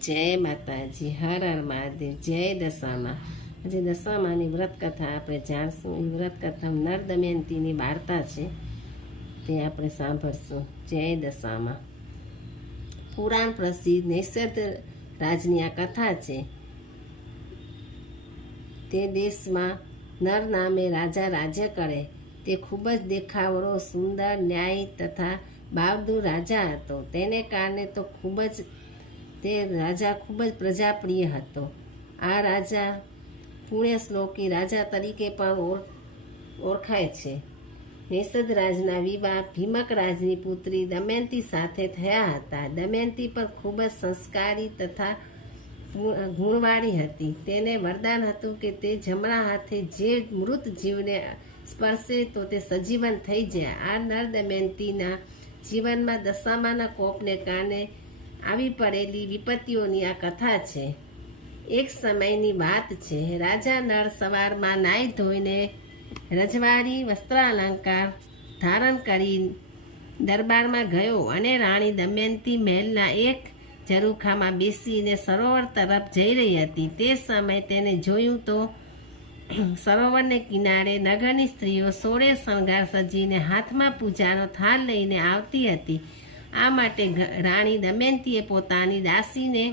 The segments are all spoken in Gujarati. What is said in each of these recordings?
જય માતાજી, હર હર મહાદેવ, જય દશામાં. આજે દશામાની વ્રત કથા આપણે જાણશું. એ વ્રત કથા નર દમયંતીની વાર્તા છે, તે આપણે સાંભળશું. જય દશામાં. પુરાણ પ્રસિદ્ધ નિષદ રાજની આ કથા છે. તે દેશમાં નર નામે રાજા રાજ્ય કરે. તે ખૂબ જ દેખાવડો, સુંદર, ન્યાયી તથા બહાદુર રાજા હતો. તેને કારણે તો તે રાજા ખૂબ જ પ્રજાપ્રિય હતો. આ રાજા પુણ્યશ્લોકી રાજા તરીકે પણ ઓળખાય છે. નિષદ રાજના વિવાહ ભીમક રાજની પુત્રી દમયંતી સાથે થયા હતા. દમયંતી પણ ખૂબ જ સંસ્કારી તથા ગુણવાળી હતી. તેને વરદાન હતું કે તે જમણા હાથે જે મૃત જીવને સ્પર્શે તો તે સજીવન થઈ જાય. આ નર દમયંતીના જીવનમાં દશામાના કોપને કારણે આવી પડેલી વિપત્તિઓની આ કથા છે. એક સમયની વાત છે. રાજા નળ સવારમાં નાહી ધોઈને રજવાડી વસ્ત્રાલંકાર ધારણ કરી દરબારમાં ગયો અને રાણી દમયંતી મહેલના એક ઝરૂખામાં બેસીને સરોવર તરફ જઈ રહી હતી. તે સમયે તેને જોયું તો સરોવરને કિનારે નગરની સ્ત્રીઓ સોળે શણગાર સજીને હાથમાં પૂજાનો થાળ લઈને આવતી હતી. આ માટે રાણી દમયંતીએ પોતાની દાસીને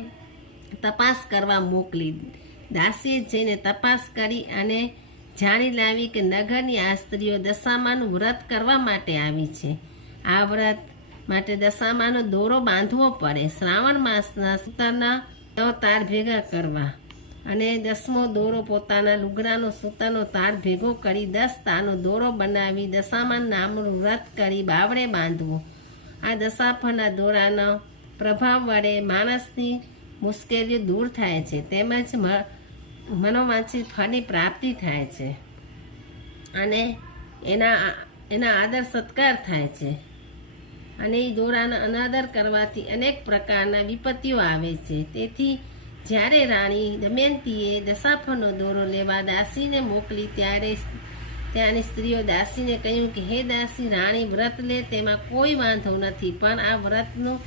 તપાસ કરવા મોકલી. દાસીએ જઈને તપાસ કરી અને જાણી લાવી કે નગરની આ સ્ત્રીઓ દશામાનું વ્રત કરવા માટે આવી છે. આ વ્રત માટે દશામાનો દોરો બાંધવો પડે. શ્રાવણ માસના સૂતરના 9 તાર ભેગા કરવા અને 10મો દોરો પોતાના લુગડાનો સૂતરનો તાર ભેગો કરી 10 તારનો દોરો બનાવી દશામાન નામનું વ્રત કરી બાવડે બાંધવું. આ દશાફળના દોરાનો પ્રભાવ વડે માણસની મુશ્કેલીઓ દૂર થાય છે, તેમજ મનોવાંછિત ફળની પ્રાપ્તિ થાય છે અને એના આદર સત્કાર થાય છે. અને એ દોરાનો અનાદર કરવાથી અનેક પ્રકારના વિપત્તિઓ આવે છે. તેથી જ્યારે રાણી દમયંતીએ દશાફળનો દોરો લેવા દાસીને મોકલી ત્યારે ત્યાંની સ્ત્રીઓ દાસીને કહ્યું કે હે દાસી, રાણી વ્રત લે તેમાં કોઈ વાંધો નથી, પણ આ વ્રતનું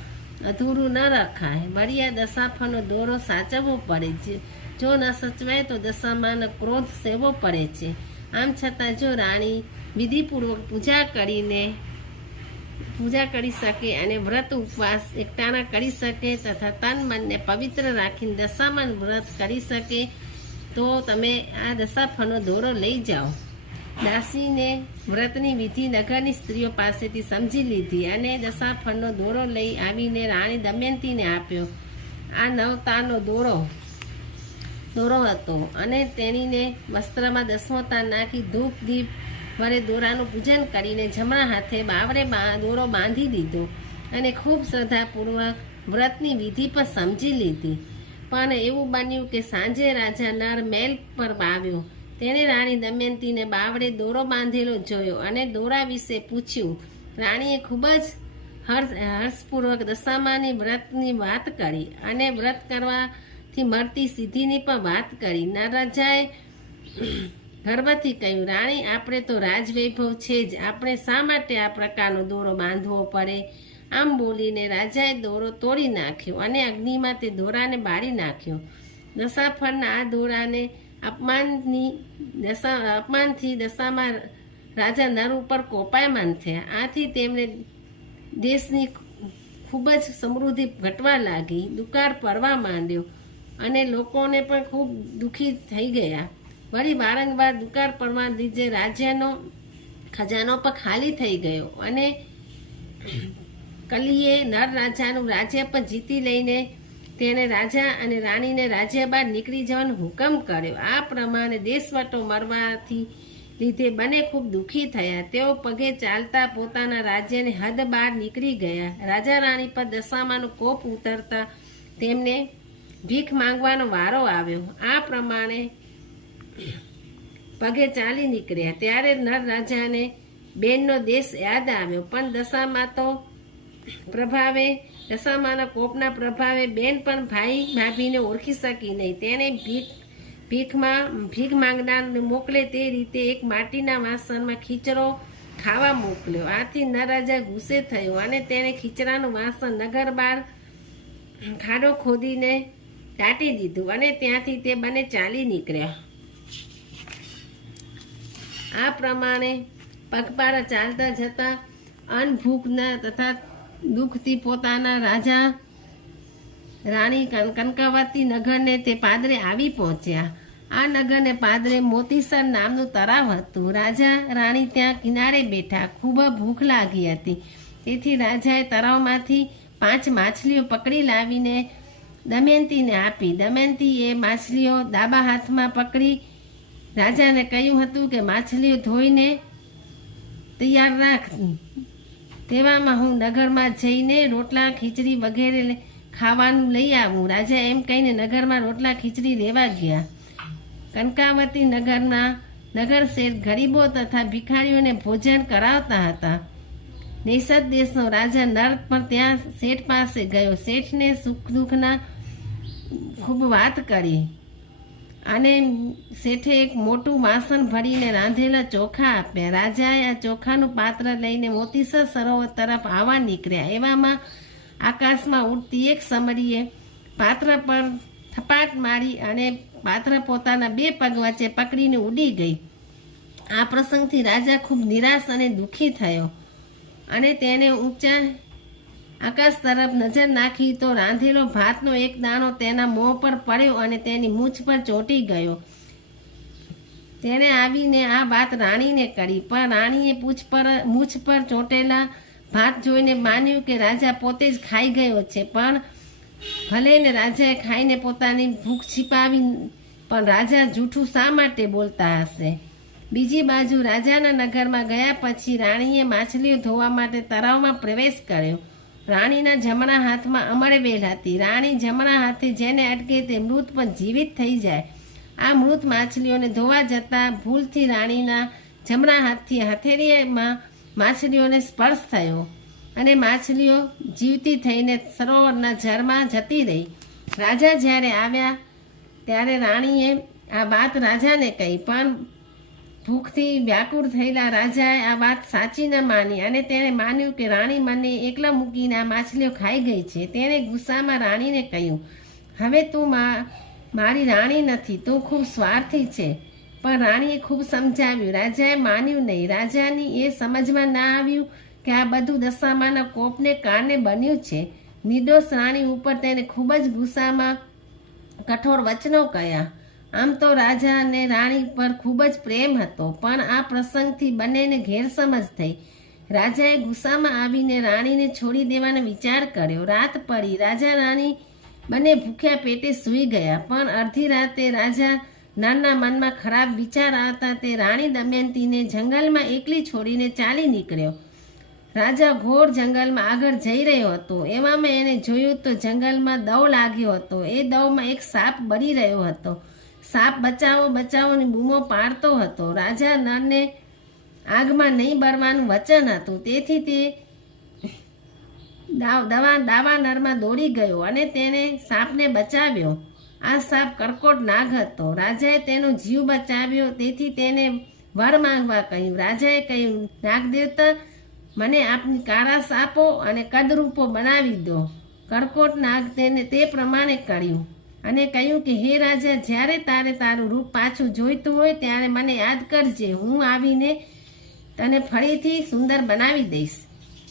અધૂરું ન રખાય. વળી આ દશાફળનો દોરો સાચવવો પડે. જો ન સચવાય તો દશામાનો ક્રોધ સેવો પડે છે. આમ છતાં જો રાણી વિધિપૂર્વક પૂજા કરી શકે અને વ્રત ઉપવાસ એકટાણા કરી શકે તથા તન મનને પવિત્ર રાખીને દશામાન વ્રત કરી શકે તો તમે આ દશાફળનો દોરો લઈ જાઓ. દાસીને વ્રતની વિધિ નગરની સ્ત્રીઓ પાસેથી સમજી લીધી અને દશાફળનો દોરો લઈ આવીને રાણી દમયંતીને આપ્યો. આ 9 તારનો દોરો હતો અને તેણીને વસ્ત્રમાં 10મો તાર નાખી ધૂપ દીપ વડે દોરાનું પૂજન કરીને જમણા હાથે બાવડે દોરો બાંધી દીધો અને ખૂબ શ્રદ્ધાપૂર્વક વ્રતની વિધિ પણ સમજી લીધી. પણ એવું બન્યું કે સાંજે રાજા નર મહેલ પર આવ્યો. તેણે રાણી દમયંતીને બાવડે દોરો બાંધેલો જોયો અને દોરા વિશે પૂછ્યું. રાણીએ ખૂબ જ હર્ષપૂર્વક દશામાની વ્રતની વાત કરી અને વ્રત કરવાથી મળતી સિદ્ધિની પણ વાત કરી. રાજાએ ગર્વથી કહ્યું, રાણી, આપણે તો રાજવૈભવ છે જ, આપણે શા માટે આ પ્રકારનો દોરો બાંધવો પડે? આમ બોલીને રાજાએ દોરો તોડી નાખ્યો અને અગ્નિમાં તે દોરાને બાળી નાખ્યો. દશાફળના આ દોરાને અપમાનથી દશામાં રાજા નર ઉપર કોપાયમાન થયા. આથી તેમને દેશની ખૂબ જ સમૃદ્ધિ ઘટવા લાગી, દુકાળ પડવા માંડ્યો અને લોકોને પણ ખૂબ દુઃખી થઈ ગયા. વળી વારંવાર દુકાળ પડવા લીધે રાજ્યનો ખજાનો પણ ખાલી થઈ ગયો અને કલીએ નર રાજાનું રાજ્ય પણ જીતી લઈને તેને રાજા અને રાણીને રાજ્ય બહાર નીકળી જવાનો હુકમ કર્યો. આ પ્રમાણે દેશવટો મરવાથી લીધે બંને ખૂબ દુઃખી થયા. તેઓ પગે ચાલતા પોતાના રાજ્યની હદ બહાર નીકળી ગયા. રાજા રાણી પર દશામાનો કોપ ઉતરતા તેમને ભીખ માંગવાનો વારો આવ્યો. આ પ્રમાણે પગે ચાલી નીકળ્યા. ત્યારે નર રાજાને બેનનો દેશ યાદ આવ્યો, પણ દશામાના કોપના પ્રભાવે બેન પણ ભાઈ ભાભીને ઓળખી શકી નહીં. તેને ભીખ માંગનારને મોકલે તે રીતે એક માટીના વાસણમાં ખીચડો ખાવા મોકલ્યો. આથી નર રાજા ગુસ્સે થયો અને તેને ખીચડાનું વાસણ નગર બહાર ખાડો ખોદીને દાટી દીધું અને ત્યાંથી તે બંને ચાલી નીકળ્યા. આ પ્રમાણે પગપાળા ચાલતા જતા અનભૂખના તથા દુઃખથી પોતાના રાજા રાણી કનકાવતી નગરને તે પાદરે આવી પહોંચ્યા. આ નગરને પાદરે મોતીસર નામનું તળાવ હતું. રાજા રાણી ત્યાં કિનારે બેઠા. ખૂબ ભૂખ લાગી હતી, તેથી રાજાએ તળાવમાંથી 5 માછલીઓ પકડી લાવીને દમયંતીને આપી. દમયંતીએ માછલીઓ ડાબા હાથમાં પકડી રાજાને કહ્યું હતું કે માછલીઓ ધોઈને તૈયાર રાખ, તેવામાં હું નગરમાં જઈને રોટલા ખીચડી વગેરે ખાવાનું લઈ આવું. રાજા એમ કહીને નગરમાં રોટલા ખીચડી લેવા ગયા. કનકાવતી નગરના નગર શેઠ ગરીબો તથા ભિખારીઓને ભોજન કરાવતા હતા. દેશદ દેશનો રાજા નર પણ ત્યાં શેઠ પાસે ગયો. શેઠને સુખ દુઃખના ખૂબ વાત કરી અને શેઠે એક મોટું વાસણ ભરીને રાંધેલા ચોખા આપ્યા. રાજાએ આ ચોખાનું પાત્ર લઈને મોતીસર સરોવર તરફ આવવા નીકળ્યા. એવામાં આકાશમાં ઉડતી એક સમરીએ પાત્ર પર થપાટ મારી અને પાત્ર પોતાના 2 પગ વચ્ચે પકડીને ઉડી ગઈ. આ પ્રસંગથી રાજા ખૂબ નિરાશ અને દુઃખી થયો અને તેને ઊંચા આકાશ તરફ નજર નાખી તો રાંધેલો ભાતનો એક દાણો તેના મોં પર પડ્યો અને તેની મૂછ પર ચોંટી ગયો. તેણે આવીને આ વાત રાણીને કરી, પણ રાણીએ મૂછ પર ચોંટેલા ભાત જોઈને માન્યું કે રાજા પોતે જ ખાઈ ગયો છે. પણ ભલે ને રાજાએ ખાઈને પોતાની ભૂખ छिपाવી, પણ રાજા જૂઠું શા માટે બોલતા હશે? બીજી બાજુ રાજાના નગરમાં ગયા પછી રાણીએ માછલીઓ ધોવા માટે તળાવમાં પ્રવેશ કર્યો. રાણીના જમણા હાથમાં અમરવેલ હતી. રાણી જમણા હાથે જેને અટકે તે મૃત પણ જીવિત થઈ જાય. આ મૃત માછલીઓને ધોવા જતાં ભૂલથી રાણીના જમણા હાથથી હથેળીમાં માછલીઓને સ્પર્શ થયો અને માછલીઓ જીવતી થઈને સરોવરના જળમાં જતી રહી. રાજા જ્યારે આવ્યા ત્યારે રાણીએ આ વાત રાજાને કહી, પણ ભૂખથી વ્યાકુળ થયેલા રાજાએ આ વાત સાચી ન માની અને તેણે માન્યું કે રાણી મને એકલા મૂકીને આ માછલીઓ ખાઈ ગઈ છે. તેણે ગુસ્સામાં રાણીને કહ્યું, હવે તું મારી રાણી નથી, તું ખૂબ સ્વાર્થી છે. પણ રાણીએ ખૂબ સમજાવ્યું. રાજાએ માન્યું નહીં. રાજાની એ સમજમાં ના આવ્યું કે આ બધું દશામાના કોપને કારણે બન્યું છે. નિર્દોષ રાણી ઉપર તેને ખૂબ જ ગુસ્સામાં કઠોર વચનો કહ્યા. આમ તો રાજા અને રાણી પર ખૂબ જ પ્રેમ હતો, પણ આ પ્રસંગથી બંનેને ગેરસમજ થઈ. રાજાએ ગુસ્સામાં આવીને રાણીને છોડી દેવાનો વિચાર કર્યો. રાત પડી. રાજા રાણી બંને ભૂખ્યા પેટે સૂઈ ગયા. પણ અડધી રાતે રાજા નરના મનમાં ખરાબ વિચાર આવતા તે રાણી દમયંતીને જંગલમાં એકલી છોડીને ચાલી નીકળ્યો. રાજા ઘોર જંગલમાં આગળ જઈ રહ્યો હતો. એવામાં એને જોયું તો જંગલમાં દવ લાગ્યો હતો. એ દવમાં એક સાપ બળી રહ્યો હતો. સાપ બચાવો બચાવોની બૂમો પાડતો હતો. રાજા નરને આગમાં નહીં બળવાનું વચન હતું, તેથી તે દાવા નરમાં દોડી ગયો અને તેને સાપને બચાવ્યો. આ સાપ કર્કોટ નાગ હતો. રાજાએ તેનો જીવ બચાવ્યો, તેથી તેને વર માંગવા કહ્યું. રાજાએ કહ્યું, નાગદેવતા, મને આપની કાળા સાપો અને કદરૂપો બનાવી દો. કર્કોટ નાગ તેને તે પ્રમાણે કર્યું અને કહ્યું કે હે રાજા, જ્યારે તારે તારું રૂપ પાછું જોઈતું હોય ત્યારે મને યાદ કરજે. હું આવીને તને ફરીથી સુંદર બનાવી દઈશ.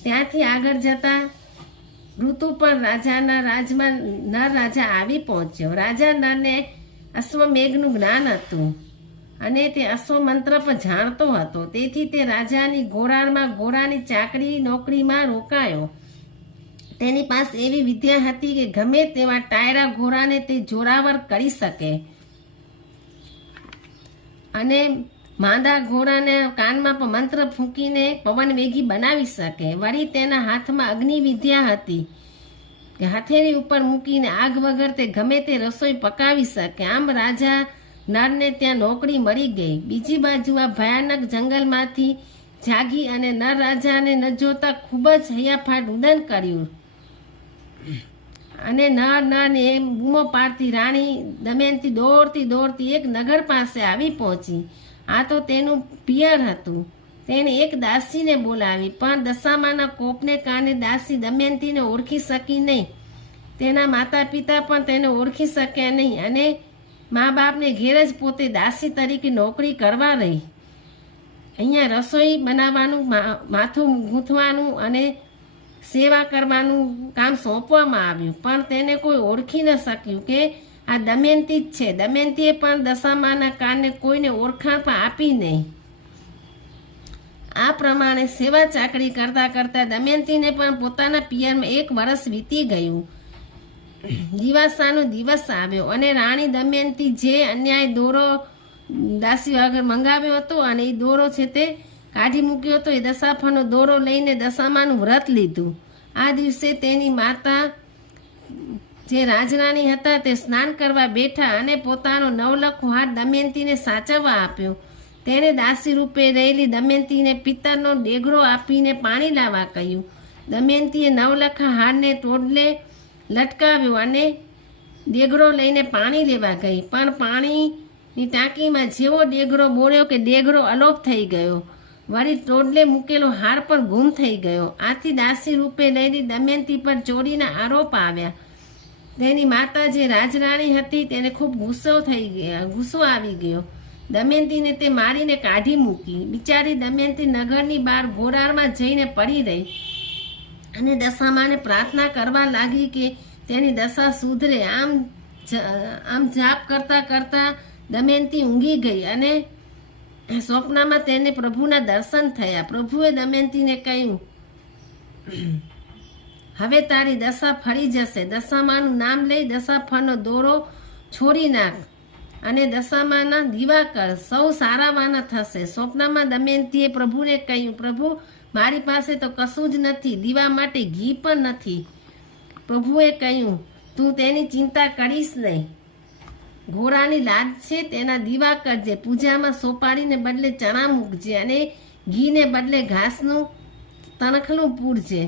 ત્યાંથી આગળ જતા ઋતુ પર રાજાના રાજમાં નર રાજા આવી પહોંચ્યો. રાજા નરને અશ્વમેઘનું જ્ઞાન હતું અને તે અશ્વમંત્ર પણ જાણતો હતો. તેથી તે રાજાની ઘોડામાં ઘોડાની ચાકરી નોકરીમાં રોકાયો. તેની પાસે એવી વિદ્યા હતી કે ગમે તેવા ટાયરા ઘોડાને તે જોરાવર કરી શકે અને માંદા ઘોડાને કાનમાં પણ મંત્ર ફૂંકીને પવન વેગી બનાવી શકે. વળી તેના હાથમાં અગ્નિ વિદ્યા હતી કે હથેળી ઉપર મૂકીને આગ વગર તે ગમે તે રસોઈ પકાવી શકે. આમ રાજા નરને ત્યાં નોકરી મળી ગઈ. બીજી બાજુ આ ભયાનક જંગલમાંથી જાગી અને નર રાજાને ન જોતા ખૂબ જ હૈયાફાટ રુદન કર્યું અને નરને એમ બૂમો પાડતી રાણી દમયંતી દોડતી દોડતી એક નગર પાસે આવી પહોંચી. આ તો તેનું પિયર હતું. તેણે એક દાસીને બોલાવી, પણ દશામાના કોપને કારણે દાસી દમયંતીને ઓળખી શકી નહીં. તેના માતા પિતા પણ તેને ઓળખી શક્યા નહીં અને મા બાપને ઘેર જ પોતે દાસી તરીકે નોકરી કરવા રહી. અહીંયા રસોઈ બનાવવાનું, માથું ગૂંથવાનું અને સેવા કરવાનું કામ સોંપવામાં આવ્યું, પણ તેને કોઈ ઓળખી ન શક્યું કે આ દમયંતી જ છે. દમયંતીએ પણ દશામાના કારણે કોઈને ઓળખાણ પણ આપી નહીં. આ પ્રમાણે સેવા ચાકરી કરતાં કરતાં દમયંતીને પણ પોતાના પિયરમાં 1 વર્ષ વીતી ગયું. દિવાસાનો દિવસ આવ્યો અને રાણી દમયંતી જે અન્યાય દોરો દાસી આગળ મંગાવ્યો હતો અને એ દોરો છે તે કાઢી મૂક્યો હતો. એ દશાફળનો દોરો લઈને દશામાનું વ્રત લીધું. આ દિવસે તેની માતા જે રાજરાણી હતા તે સ્નાન કરવા બેઠા અને પોતાનો નવલખો હાથ દમયંતીને સાચવવા આપ્યો. તેણે દાસી રૂપે રહેલી દમયંતીને પિત્તળનો ડેગડો આપીને પાણી લાવવા કહ્યું. દમયંતીએ નવલખા હારને ટોડલે લટકાવ્યો અને ડેગડો લઈને પાણી લેવા ગઈ, પણ પાણીની ટાંકીમાં જેવો ડેગડો બોળ્યો કે ડેગડો અલોપ થઈ ગયો. વળી ટોડલે મૂકેલો હાર પણ ગુમ થઈ ગયો. આથી દાસી રૂપે રહેલી દમયંતી પર ચોરીના આરોપ આવ્યા. તેની માતા જે રાજરાણી હતી તેને ખૂબ ગુસ્સો આવી ગયો. દમયંતીને તે મારીને કાઢી મૂકી. બિચારી દમયંતી નગરની બહાર ઘોડારમાં જઈને પડી રહી અને દશામાને પ્રાર્થના કરવા લાગી કે તેની દશા સુધરે. આમ જાપ કરતાં કરતાં દમયંતી ઊંઘી ગઈ અને સ્વપ્નમાં તેને પ્રભુના દર્શન થયા. પ્રભુએ દમયંતીને કહ્યું, હવે તારી દશા ફરી જશે. દશામાનું નામ લઈ દશાફળનો દોરો છોડી નાખ અને દશામાના દીવા કર, સૌ સારાવાના થશે. સ્વપ્નમાં દમયંતીએ પ્રભુને કહ્યું, પ્રભુ મારી પાસે તો કશું જ નથી, દીવા માટે ઘી પણ નથી. પ્રભુએ કહ્યું, તું તેની ચિંતા કરીશ નહીં. ઘોડાની લાદ છે તેના દીવા કરજે, પૂજામાં સોપારીને બદલે ચણા મૂકજે અને ઘીને બદલે ઘાસનું તણખલું પૂરજે.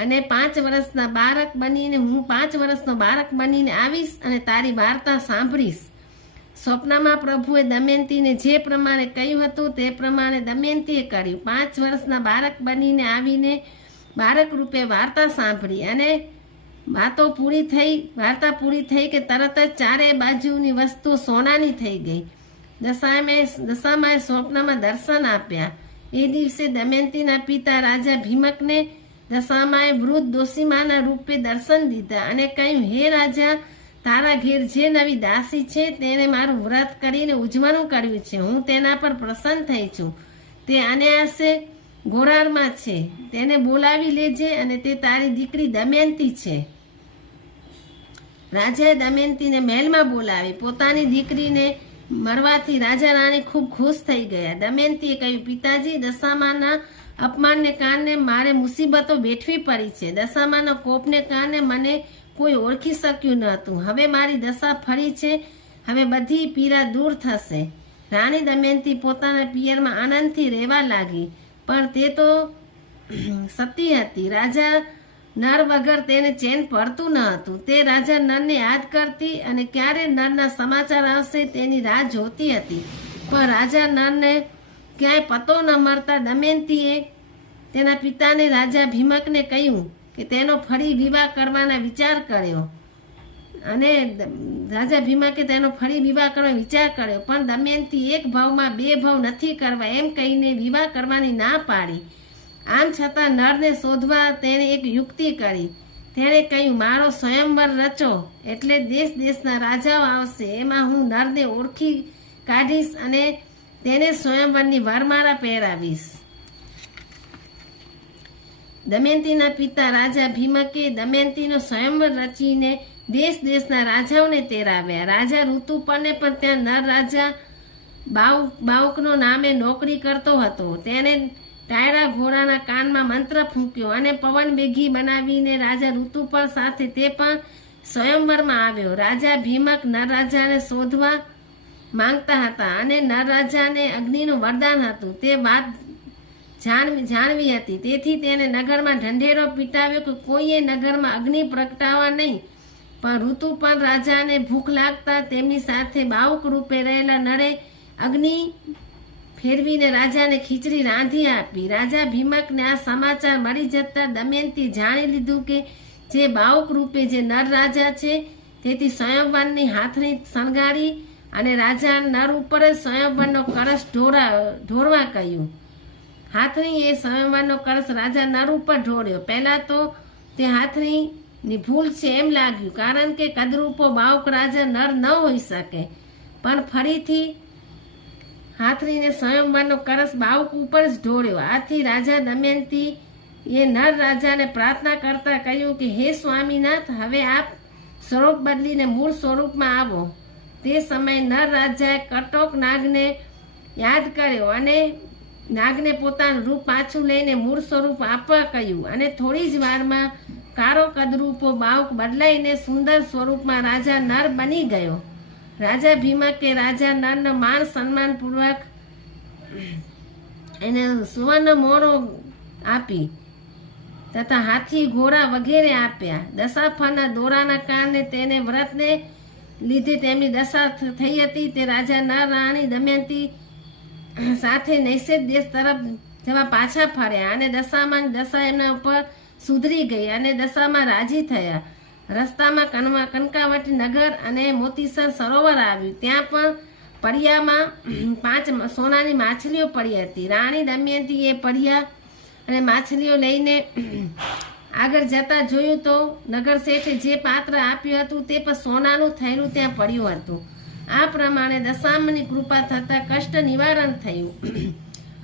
અને 5 વર્ષના બાળક બનીને હું 5 વર્ષનો બાળક બનીને આવીશ અને તારી વાર્તા સાંભળીશ. સ્વપ્નમાં પ્રભુએ દમયંતીને જે પ્રમાણે કહ્યું હતું તે પ્રમાણે દમયંતીએ કર્યું. 5 વર્ષના બાળક બનીને આવીને બાળક રૂપે વાર્તા સાંભળી અને વાર્તા પૂરી થઈ કે તરત જ ચારે બાજુની વસ્તુ સોનાની થઈ ગઈ. દશામાએ સ્વપ્નમાં દર્શન આપ્યા. એ દિવસે દમયંતીના પિતા રાજા ભીમકને દશામાએ વૃદ્ધ ડોશીમાના રૂપે દર્શન દીધા અને કહ્યું, હે રાજા, તારા ઘેર જે નવી દાસી છે તેને મારું વ્રત કરીને ઉજવણું કર્યું છે. હું તેના પર પ્રસન્ન થઈ છું. તે અનાયાસે ઘોડારમાં છે. તેને બોલાવી લેજે અને તે તારી દીકરી દમયંતી છે. રાજાએ દમયંતીને મહેલમાં બોલાવી. પોતાની દીકરીને મરવાથી રાજા રાણી ખૂબ ખુશ થઈ ગયા. દમયંતીએ કહ્યું, પિતાજી, દશામાના અપમાનને કારણે મારે મુસીબતો વેઠવી પડી છે. દશામાના કોપને કારણે મને કોઈ ઓળખી શક્યું ન હતું. હવે મારી દશા ફરી છે. હવે બધી પીડા દૂર થશે. રાણી દમયંતી પોતાના પિયરમાં આનંદથી રહેવા લાગી, પણ તે તો સતી હતી. રાજા નર વગર તેને ચેન પડતું ન હતું. તે રાજા નરને યાદ કરતી અને ક્યારે નરના સમાચાર આવશે તેની રાહ જોતી હતી, પણ રાજા નરને ક્યાંય પતો ન મળતા દમયંતીએ તેના પિતાને રાજા ભીમકને કહ્યું કે તેનો ફરી વિવાહ કરવાના વિચાર કર્યો. અને રાજા ભીમકે તેનો ફરી વિવાહ કરવાનો વિચાર કર્યો, પણ દમયંતી 1 ભાવમાં 2 ભાવ નથી કરવા એમ કહીને વિવાહ કરવાની ના પાડી. આમ છતાં નરને શોધવા તેણે એક યુક્તિ કરી. તેણે કહ્યું, મારો સ્વયંવર રચો એટલે દેશના રાજાઓ આવશે. એમાં હું નરને ઓળખી કાઢીશ અને તેને સ્વયંવરની વરમાળા પહેરાવીશ. દમયંતીના પિતા રાજા ભીમકે દમયંતીનો સ્વયંવર રચીને દેશના રાજાઓને તેરાવ્યા. રાજા ઋતુપર્ણે પણ ત્યાં નર રાજા બાઉકનો નામે નોકરી કરતો હતો. તેને ટાયરા ઘોડાના કાનમાં મંત્ર ફૂંક્યો અને પવન વેગી બનાવીને રાજા ઋતુપર્ણ સાથે તે પણ સ્વયંવરમાં આવ્યો. રાજા ભીમક નરરાજાને શોધવા માંગતા હતા અને નરરાજાને અગ્નિનું વરદાન હતું. તે વાત જાણવી હતી. તેથી તેને નગરમાં ઢંઢેરો પીટાવ્યો કે કોઈએ નગરમાં અગ્નિ પ્રગટાવવા નહીં. પણ ઋતુપર્ણ રાજાને ભૂખ લાગતા તેમની સાથે બાઉક રૂપે રહેલા નરે અગ્નિ ફેરવીને રાજાને ખીચડી રાંધી આપી. રાજા ભીમકને આ સમાચાર મળી જતા દમયંતી જાણી લીધું કે જે બાવક રૂપે જે નર રાજા છે, તેથી સ્વયંવરની હાથણી શણગારી અને રાજા નર ઉપર જ સ્વયંવરનો કળશ ઢોરવા કહ્યું. હાથણીએ સ્વયંવરનો કળશ રાજા નર ઉપર ઢોળ્યો. પહેલાં તો તે હાથણીની ભૂલ છે એમ લાગ્યું, કારણ કે કદરૂપો બાવક રાજા નર ન હોઈ શકે. પણ ફરીથી હાથણીને સ્વયંવરનો કળશ બાવક ઉપર જ ઢોળ્યો. આથી રાજા દમયંતી એ નર રાજાને પ્રાર્થના કરતા કહ્યું કે હે સ્વામીનાથ, હવે આપ સ્વરૂપ બદલીને મૂળ સ્વરૂપમાં આવો. તે સમયે નર રાજાએ કટોક નાગને યાદ કર્યો અને નાગને પોતાનું રૂપ પાછું લઈને મૂળ સ્વરૂપ આપવા કહ્યું અને થોડી જ વારમાં કારો કદરૂપો બાવક બદલાઈને સુંદર સ્વરૂપમાં રાજા નર બની ગયો. રાજા ભીમકે રાજા નરને માન સન્માનપૂર્વક એને સુવર્ણ મોરો આપી તથા હાથી ઘોડા વગેરે આપ્યા. દશાફળના દોરાના કારણે તેને વ્રતને લીધે તેમની દશા થઈ હતી. તે રાજા નર રાણી દમયંતી સાથે નૈષેધ દેશ તરફ જવા પાછા ફર્યા અને દશા એમના ઉપર સુધરી ગઈ અને દશામાં રાજી થયા. રસ્તામાં કનકાવટી નગર અને મોતીસર સરોવર આવ્યું. ત્યાં પણ પડિયામાં 5 સોનાની માછલીઓ પડી હતી. રાણી દમયંતી એ પડિયા અને માછલીઓ લઈને આગળ જતા જોયું તો નગર શેઠે જે પાત્ર આપ્યું હતું તે પણ સોનાનું થયેલું ત્યાં પડ્યું હતું. આ પ્રમાણે દશામાની કૃપા થતાં કષ્ટ નિવારણ થયું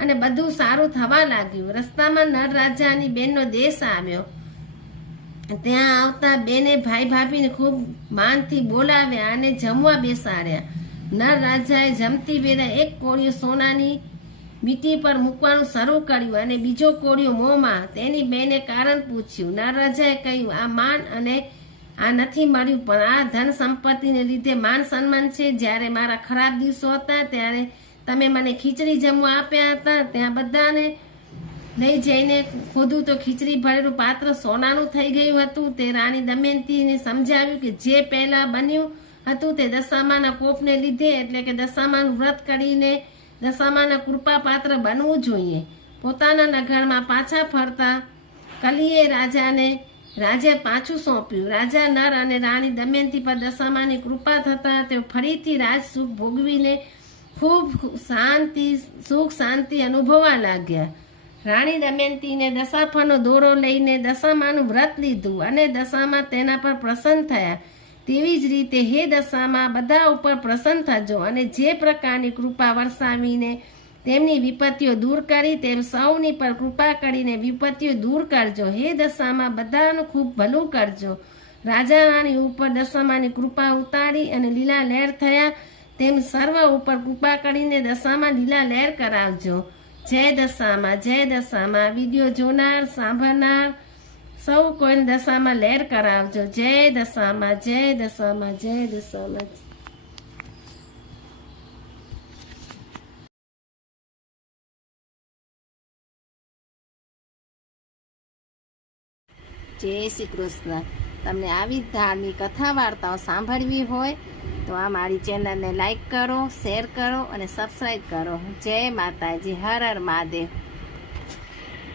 અને બધું સારું થવા લાગ્યું. રસ્તામાં નર રાજાની બેનનો દેશ આવ્યો. ત્યાં આવતા બેને ભાઈ ભાભીને ખૂબ માનથી બોલાવ્યા અને જમવા બેસાડ્યા. નર રાજાએ જમતી વેળા એક કોળિયો સોનાની વીંટી પર મૂકવાનું શરૂ કર્યું અને બીજો કોળિયો મોંમાં. તેની બેને કારણ પૂછ્યું. નર રાજાએ કહ્યું, આ માન અને આ નથી મળ્યું, પણ આ ધન સંપત્તિને લીધે માન સન્માન છે. જ્યારે મારા ખરાબ દિવસો હતા ત્યારે તમે મને ખીચડી જમવા આપ્યા હતા. ત્યાં બધાને લઈ જઈને ખોદું તો ખીચડી ભરેલું પાત્ર સોનાનું થઈ ગયું હતું. તે રાણી દમયંતીને સમજાવ્યું કે જે પહેલાં બન્યું હતું તે દશામાના કોપને લીધે, એટલે કે દશામાનું વ્રત કરીને દશામાના કૃપા પાત્ર બનવું જોઈએ. પોતાના નગરમાં પાછા ફરતા કલીએ રાજે પાછું સોંપ્યું. રાજા નર અને રાણી દમયંતી પર દશામાની કૃપા થતાં તેઓ ફરીથી રાજ સુખ ભોગવીને ખૂબ સુખ શાંતિ અનુભવવા લાગ્યા. રાણી દમયંતીને દશાફળનો દોરો લઈને દશામાનું વ્રત લીધું અને દશામાં તેના પર પ્રસન્ન થયા. તેવી જ રીતે હે દશામાં બધા ઉપર પ્રસન્ન થજો અને જે પ્રકારની કૃપા વરસાવીને તેમની વિપત્તિઓ દૂર કરી તેમ સૌની પર કૃપા કરીને વિપત્તિઓ દૂર કરજો. હે દશામાં બધાનું ખૂબ ભલું કરજો. રાજા રાણી ઉપર દશામાની કૃપા ઉતારી અને લીલા લહેર થયા તેમ સર્વ ઉપર કૃપા કરીને દશામાં લીલા લહેર કરાવજો. જય દશામાં, જય દશામાં. વિડીયો જોનાર સાંભળનાર સૌ કોઈને દશામાં લહેર કરાવજો. જય દશામાં, જય દશામાં, જય દશામાં. જય શ્રી કૃષ્ણ. તમને આવી ધાર્મિક કથા વાર્તાઓ સાંભળવી હોય તો આ મારી ચેનલને લાઈક કરો, શેર કરો અને સબસ્ક્રાઈબ કરો. જય માતાજી. હર હર મહાદેવ.